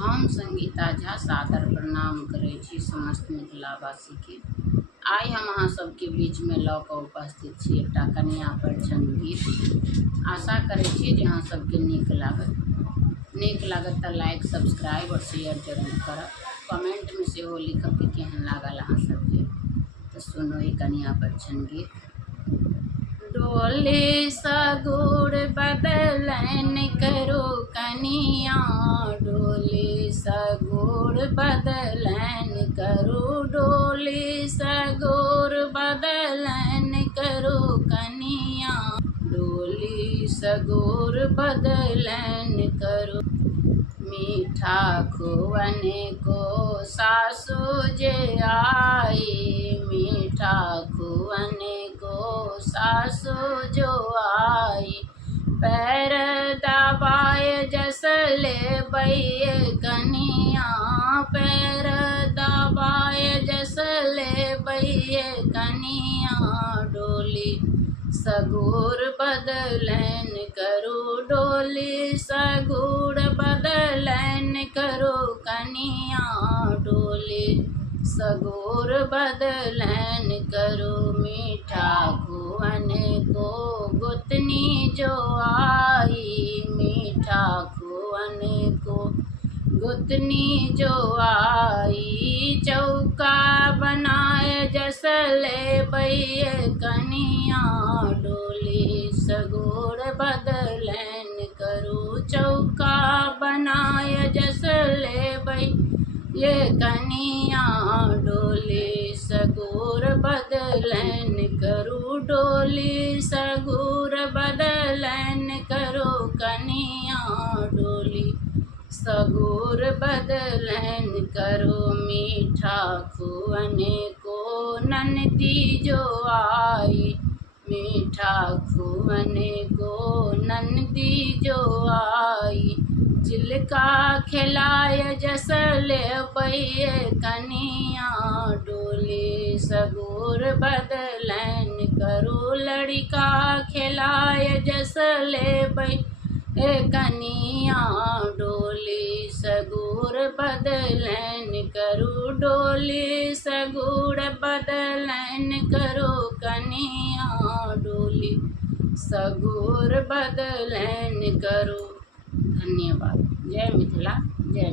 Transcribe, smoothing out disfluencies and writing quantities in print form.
हम संगीता झा सादर प्रणाम करै छी समस्त मिथिलावासी के। आइ हम अहाँ सबके बीच में लऽ कऽ उपस्थित छी एकटा कन्या परिछन गीत। आशा करै छी जे अहाँ सबके नीक लागत तऽ लाइक सब्सक्राइब और शेयर जरूर करब। कमेंट में सेहो लिखब कि केहन लागल अहाँ सबके। तऽ सुनो ई कन्या परिछन गीत। डोली सगुर बदलन करो कनिया, डोली सगुर बदलन करो, डोली सगुर बदलन करो कनिया, डोली सगुर बदलन करो। मीठा खुअन को सासु जे आई, मीठा खुअन को सासु जो आई, पैर दबाए जसले बैये कनिया, पैर दबाए जसले बैये कनिया, डोली सगुर बदलन करो, डोली सगुर बदलन करो कनिया, डोली सगुर बदलन करो। मीठा खुअन को गोतनी जो आई, मीठा खुअन को गोतनी जो आई, चौका बनाए जसले बैये कनिया, डोली सगुर बदलन करो, चौका बनाए जसले बैये कनिया, डोली सगुर बदलन करो, डोली सगुर बदलन करो कनिया, डोली सगुर बदलन करो। मीठा खुअन को ननदी जो आई, मीठा खुअन को ननदी जो आई, चिलका खिलाए जसले बैये कनिया, डोली सगुर बदलन करो, लड़का खिलाए जसले बैये कनिया, डोली सगुर बदलन करो, डोली सगुर बदलन करो कनिया, डोली सगुर बदलन करो। धन्यवाद। जय मिथिला, जय